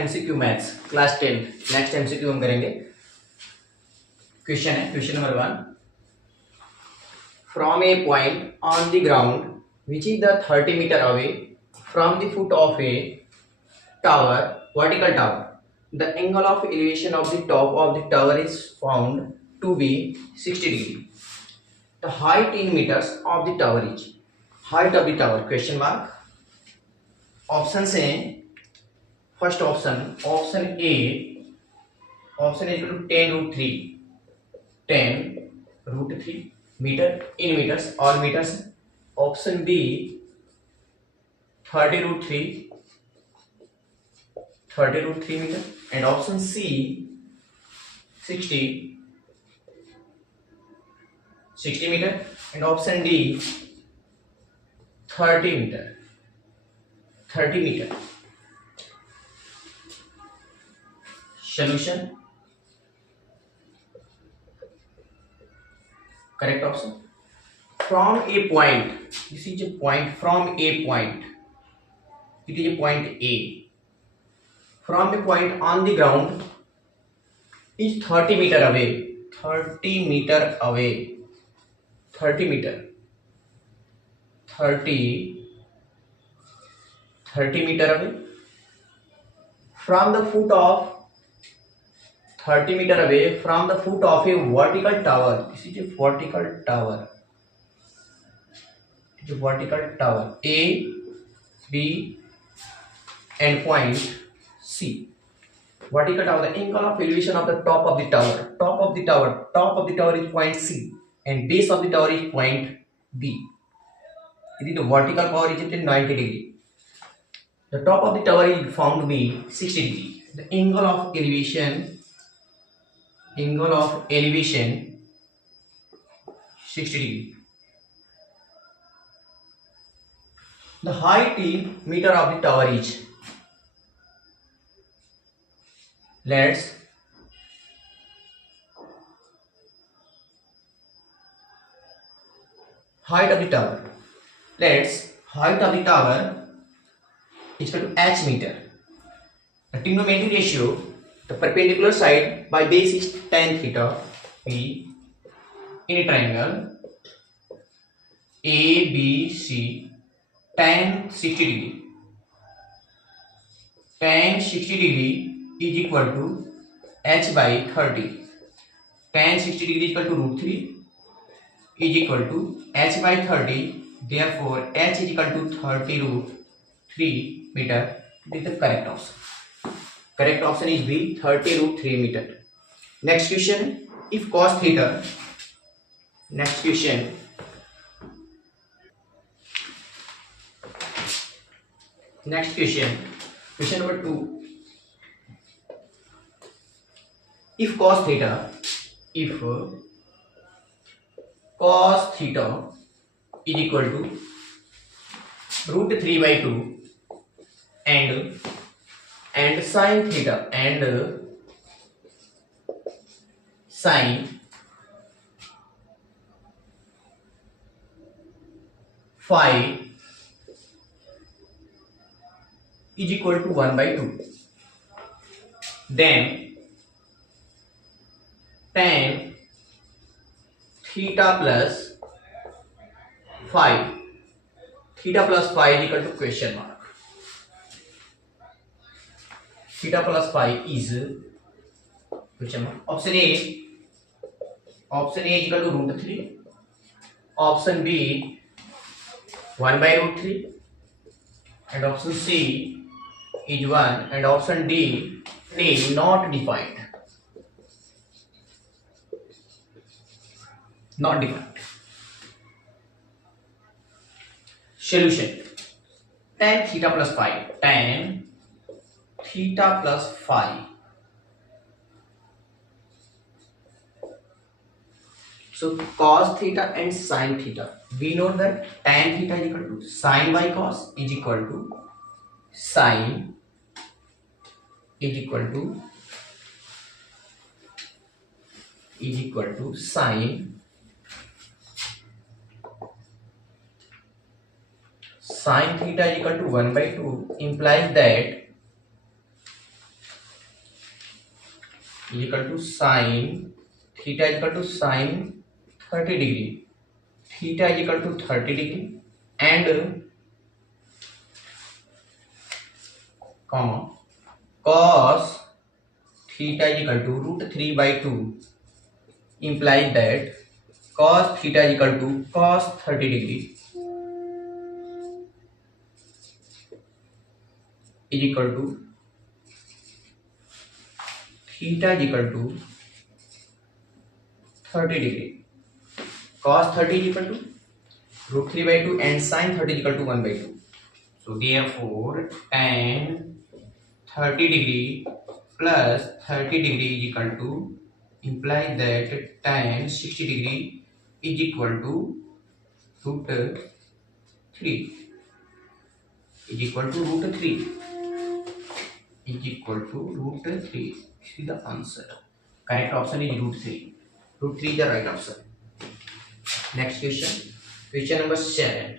MCQ maths class 10 next MCQ हम करेंगे। Question है question number 1। From a point on the ground which is the 30 metre away from the foot of a tower vertical tower the angle of elevation of the top of the tower is found to be 60 degree. The height in metres of the tower is height of the tower question mark. Option से first option A option is to 10√3 metre in metres और metres. Option B 30√3 metre and option C 60 metre and option D 30 metre. Solution correct option from a point, this is a point from a point, it is a point A from a point on the ground is 30 meter away 30 meter away 30 meter 30 meter away from the foot of 30 meter away from the foot of a vertical tower. This is a vertical tower. It is a vertical tower A, B and point C. Vertical tower, the angle of elevation of the top of the tower. Top of the tower is point C and base of the tower is point B. It is the vertical power is at 90 degree. The top of the tower is found to be 60 degree. The angle of elevation 60 degree. The height in meter of the tower is, let's height of the tower is equal to h meter. The trigonometric ratio, the perpendicular side by base is tan theta p in a triangle ABC tan 60 degree. Tan 60 degree is equal to h by 30. Tan 60 degree is equal to √3 is equal to h by 30. Therefore h is equal to 30√3 meter. This is the correct option. Correct option is B, 30√3 meter. Next question, if cos theta. Next question. Question number 2. If cos theta is equal to √3 by 2 and sin theta sin phi is equal to 1 by 2, then tan theta plus phi is equal to question mark. Theta plus phi is question mark. Option A is equal to √3. Option B 1 by √3 and option C is 1 and option D not defined. Solution tan theta plus phi. So cos theta and sin theta, we know that tan theta is equal to sin by cos is equal to sin sin theta is equal to 1 by 2 implies that is equal to sine theta is equal to sine 30 degree. Theta is equal to 30 degree and comma cos theta is equal to root 3 by 2 implies that cos theta is equal to cos 30 degree is equal to theta is equal to 30 degree. Cos 30 is equal to root 3 by 2 and sin 30 is equal to 1 by 2. So therefore tan 30 degree plus 30 degree is equal to implies that tan 60 degree is equal to root 3 is equal to root 3 is equal to root 3. This is the answer. Correct option is root 3. Root 3 is the right option. Next question. Question number 7.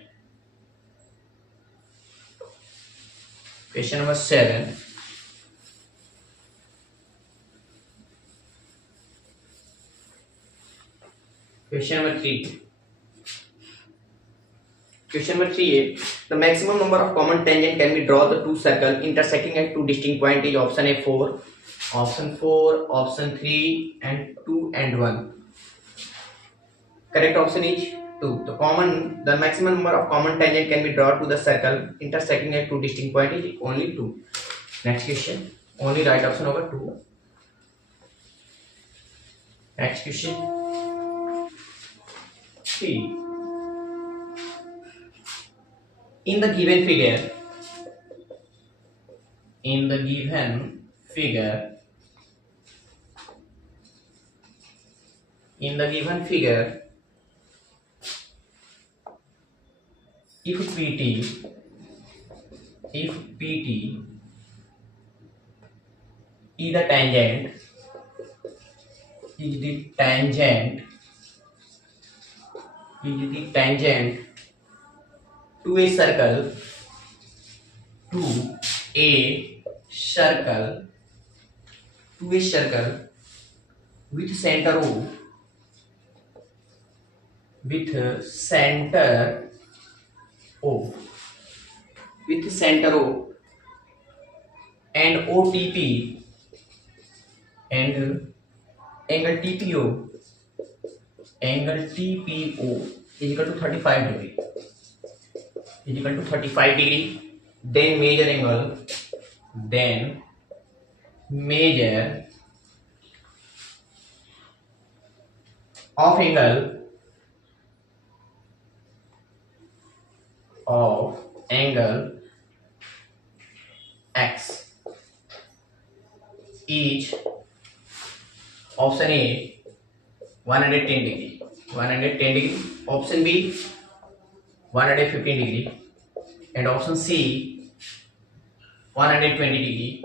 Question number 7. Question number 3. Question number 3 is the maximum number of common tangent can be draw the two circles intersecting at two distinct points is option A 4, option 4, option 3 and 2 and 1. Correct option is 2. The maximum number of common tangent can be drawn to the circle intersecting at two distinct points is only 2. Next question. Only right option over 2. Next question. 3. In the given figure, if PT is the tangent to a circle with center O and OTP and angle TPO is equal to 35 degree. Then measure of angle X each option A 110 degree, option B 115 degree and option C 120 degree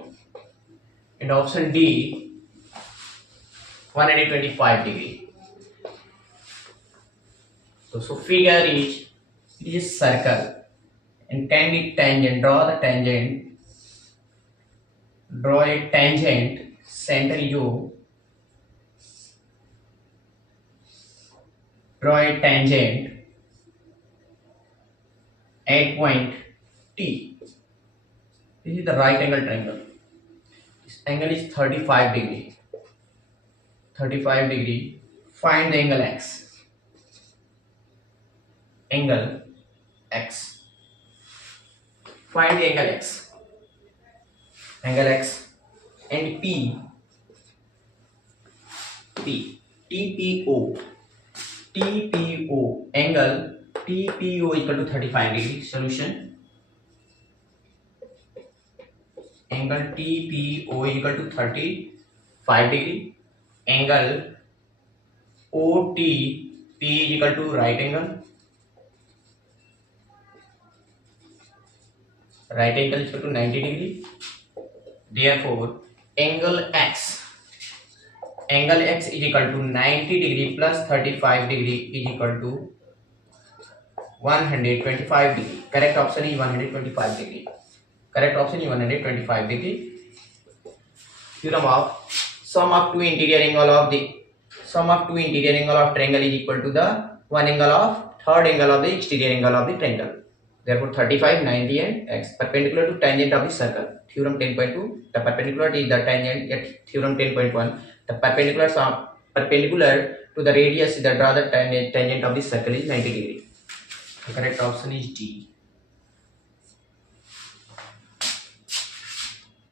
and option D 125 degree. So figure is it is circle and can be tangent. Draw a tangent center U. Draw a tangent at point T. This is the right angle triangle. This angle is 35 degree. Find the angle X. Find the angle X and TPO angle TPO equal to 35 degree. Solution. Angle TPO equal to 35 degree. Angle OTP is equal to right angle. Right angle is equal to 90 degree. Therefore, angle X is equal to 90 degree plus 35 degree is equal to 125 degree. Correct option is 125 degree. Theorem of sum of two interior angle of triangle is equal to the one angle of third angle of the exterior angle of the triangle. Therefore 35, 90 and x perpendicular to tangent of the circle. Theorem 10.2. The perpendicular is the tangent at theorem 10.1. The perpendicular to the radius that draw the tangent of the circle is 90 degree. The correct option is D.